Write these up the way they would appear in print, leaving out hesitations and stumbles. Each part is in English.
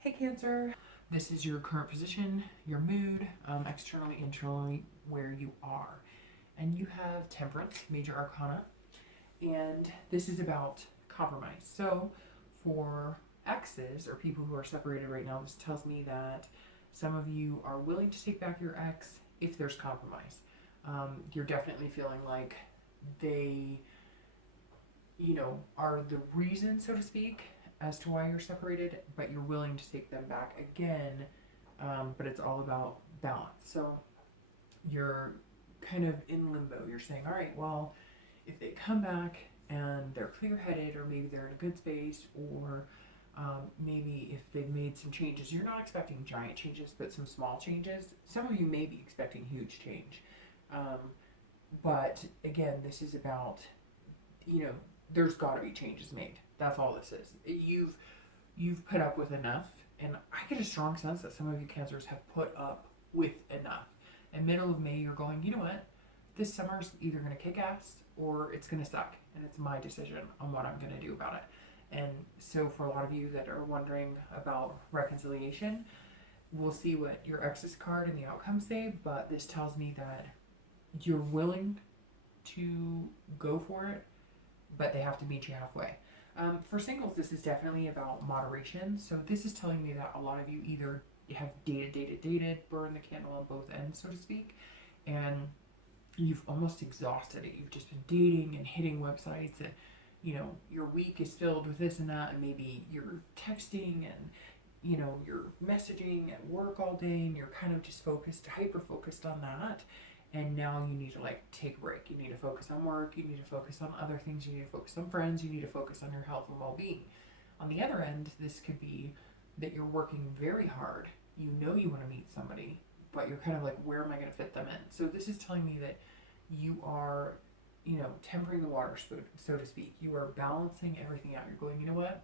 Hey Cancer, this is your current position, your mood, externally, internally, where you are. And you have Temperance, Major Arcana, and this is about compromise. So for exes or people who are separated right now, this tells me that some of you are willing to take back your ex if there's compromise. You're definitely feeling like they, are the reason, so to speak, as to why you're separated, but you're willing to take them back again. But it's all about balance. So you're kind of in limbo. You're saying, all right, well, if they come back and they're clear headed, or maybe they're in a good space, or maybe if they've made some changes, you're not expecting giant changes, but some small changes. Some of you may be expecting huge change. Um, but again, this is about, there's got to be changes made. That's all this is. You've put up with enough, and I get a strong sense that some of you Cancers have put up with enough. In middle of May, you're going, you know what? This summer's either going to kick ass or it's going to suck, and it's my decision on what I'm going to do about it. And so, for a lot of you that are wondering about reconciliation, we'll see what your ex's card and the outcome say. But this tells me that you're willing to go for it, but they have to meet you halfway. For singles, this is definitely about moderation. So this is telling me that a lot of you either have dated, burned the candle on both ends, so to speak, and you've almost exhausted it. You've just been dating and hitting websites, and your week is filled with this and that, and maybe you're texting and you're messaging at work all day, and you're kind of just hyper focused on that. And now you need to take a break. You need to focus on work. You need to focus on other things. You need to focus on friends. You need to focus on your health and well-being. On the other end, this could be that you're working very hard. You know you want to meet somebody, but you're kind of like, where am I going to fit them in? So this is telling me that you are, tempering the water, so to speak. You are balancing everything out. You're going, you know what?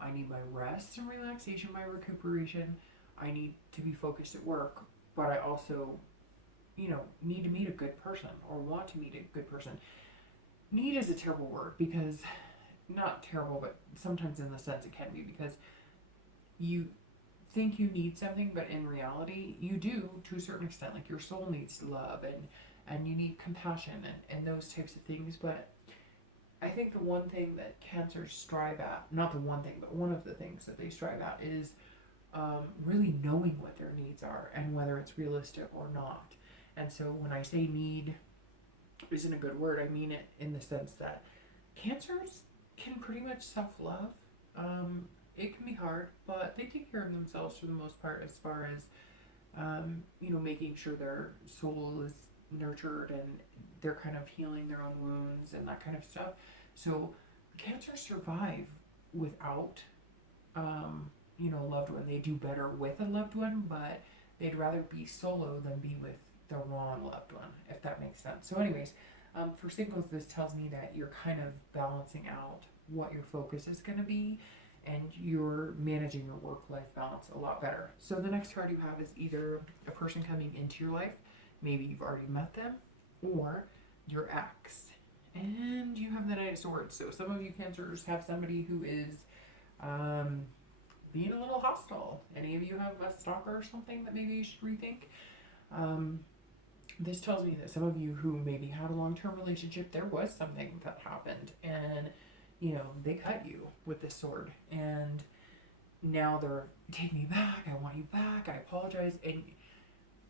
I need my rest and relaxation, my recuperation. I need to be focused at work, but I also need to meet a good person, or want to meet a good person. Need is a terrible word, because not terrible, but sometimes in the sense it can be, because you think you need something, but in reality you do to a certain extent. Like your soul needs love, and you need compassion, and those types of things. But I think the one thing that Cancers strive at, not the one thing, but one of the things that they strive at is really knowing what their needs are and whether it's realistic or not. And so when I say need isn't a good word, I mean it in the sense that Cancers can pretty much self-love. It can be hard, but they take care of themselves for the most part, as far as, making sure their soul is nurtured and they're kind of healing their own wounds and that kind of stuff. So Cancers survive without, a loved one. They do better with a loved one, but they'd rather be solo than be with the wrong loved one, if that makes sense. So anyways, for singles, this tells me that you're kind of balancing out what your focus is going to be, and you're managing your work-life balance a lot better. So the next card you have is either a person coming into your life, maybe you've already met them, or your ex. And you have the Knight of Swords. So some of you Cancers have somebody who is being a little hostile. Any of you have a stalker or something that maybe you should rethink? This tells me that some of you who maybe had a long-term relationship, there was something that happened, and they cut you with this sword, and now they're, take me back, I want you back, I apologize. And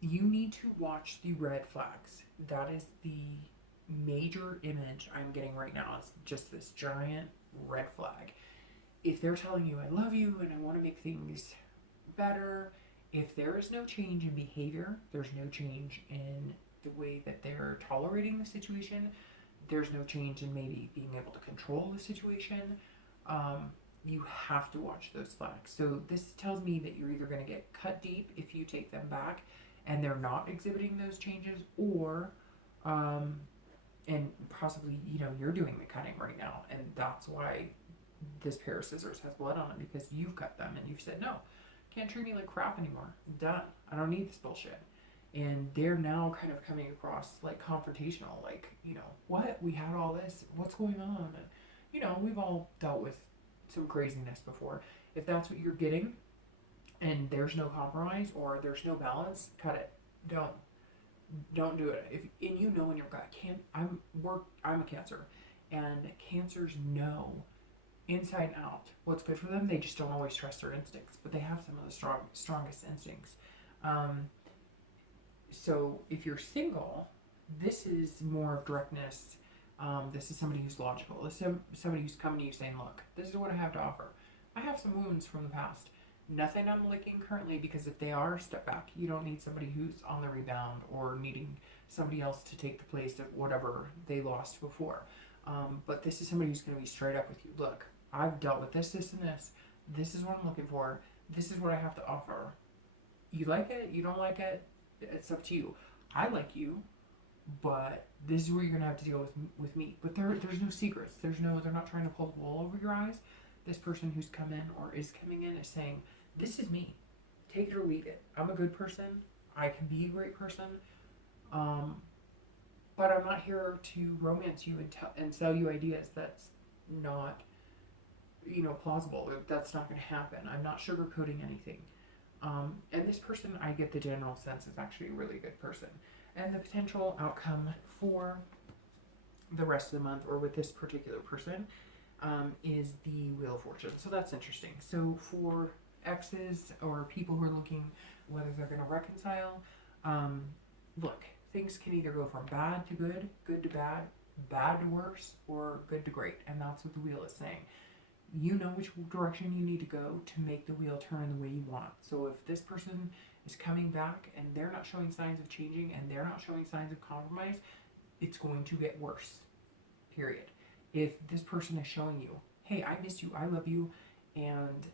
you need to watch the red flags. That is the major image I'm getting right now, is just this giant red flag. If they're telling you I love you and I want to make things better, if there is no change in behavior, there's no change in the way that they're tolerating the situation, there's no change in maybe being able to control the situation, you have to watch those flags. So this tells me that you're either going to get cut deep if you take them back and they're not exhibiting those changes, or and possibly you're doing the cutting right now, and that's why this pair of scissors has blood on it, because you've cut them and you've said, no, can't treat me like crap anymore. I'm done. I don't need this bullshit. And they're now kind of coming across like confrontational, like, what? We had all this. What's going on? And, we've all dealt with some craziness before. If that's what you're getting, and there's no compromise or there's no balance, cut it. Don't do it. If and you know in your gut, I'm a Cancer, and Cancers know inside and out what's good for them. They just don't always trust their instincts, but they have some of the strongest instincts. So if you're single, this is more of directness. This is somebody who's logical. This is somebody who's coming to you saying, look, this is what I have to offer. I have some wounds from the past. Nothing I'm licking currently, because if they are, step back. You don't need somebody who's on the rebound or needing somebody else to take the place of whatever they lost before. But this is somebody who's going to be straight up with you. Look, I've dealt with this, this, and this. This is what I'm looking for. This is what I have to offer. You like it? You don't like it? It's up to you. I like you, but this is where you're going to have to deal with me. But there's no secrets. They're not trying to pull the wool over your eyes. This person who's come in or is coming in is saying, this is me. Take it or leave it. I'm a good person. I can be a great person. But I'm not here to romance you and sell you ideas that's not, plausible. That's not going to happen. I'm not sugarcoating anything. And this person, I get the general sense, is actually a really good person. And the potential outcome for the rest of the month, or with this particular person, is the Wheel of Fortune. So that's interesting. So for exes or people who are looking whether they're going to reconcile, look, things can either go from bad to good, good to bad, bad to worse, or good to great. And that's what the wheel is saying. You know which direction you need to go to make the wheel turn the way you want. So if this person is coming back and they're not showing signs of changing and they're not showing signs of compromise, it's going to get worse, period. If this person is showing you, hey, I miss you, I love you, and,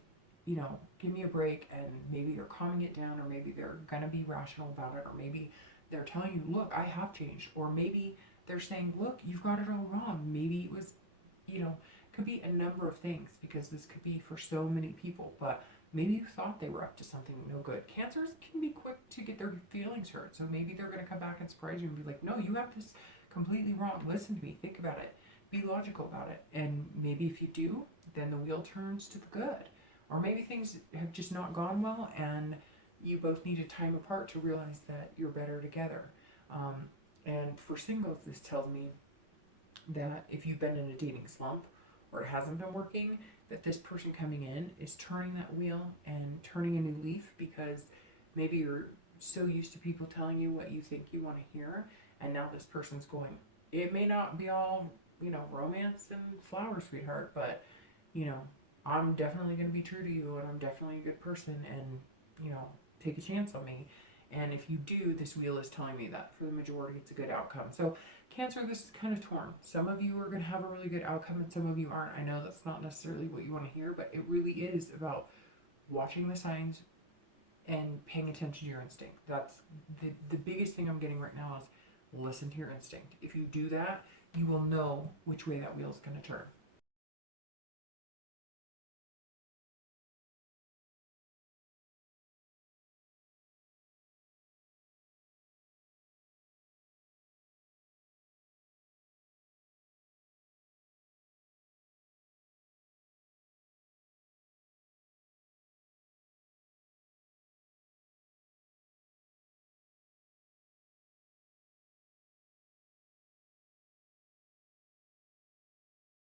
give me a break, and maybe they're calming it down, or maybe they're going to be rational about it, or maybe they're telling you, look, I have changed, or maybe they're saying, look, you've got it all wrong. Maybe it was, could be a number of things, because this could be for so many people, but maybe you thought they were up to something no good. Cancers can be quick to get their feelings hurt, so maybe they're going to come back and surprise you and be like, no, you have this completely wrong. Listen to me. Think about it. Be logical about it. And maybe if you do, then the wheel turns to the good. Or maybe things have just not gone well and you both need a time apart to realize that you're better together. And for singles, this tells me that if you've been in a dating slump or it hasn't been working, that this person coming in is turning that wheel and turning a new leaf, because maybe you're so used to people telling you what you think you want to hear, and now this person's going, it may not be all, romance and flowers, sweetheart, but, I'm definitely going to be true to you, and I'm definitely a good person, and, take a chance on me. And if you do, this wheel is telling me that for the majority, it's a good outcome. So Cancer, this is kind of torn. Some of you are going to have a really good outcome, and some of you aren't. I know that's not necessarily what you want to hear, but it really is about watching the signs and paying attention to your instinct. That's the biggest thing I'm getting right now is listen to your instinct. If you do that, you will know which way that wheel is going to turn.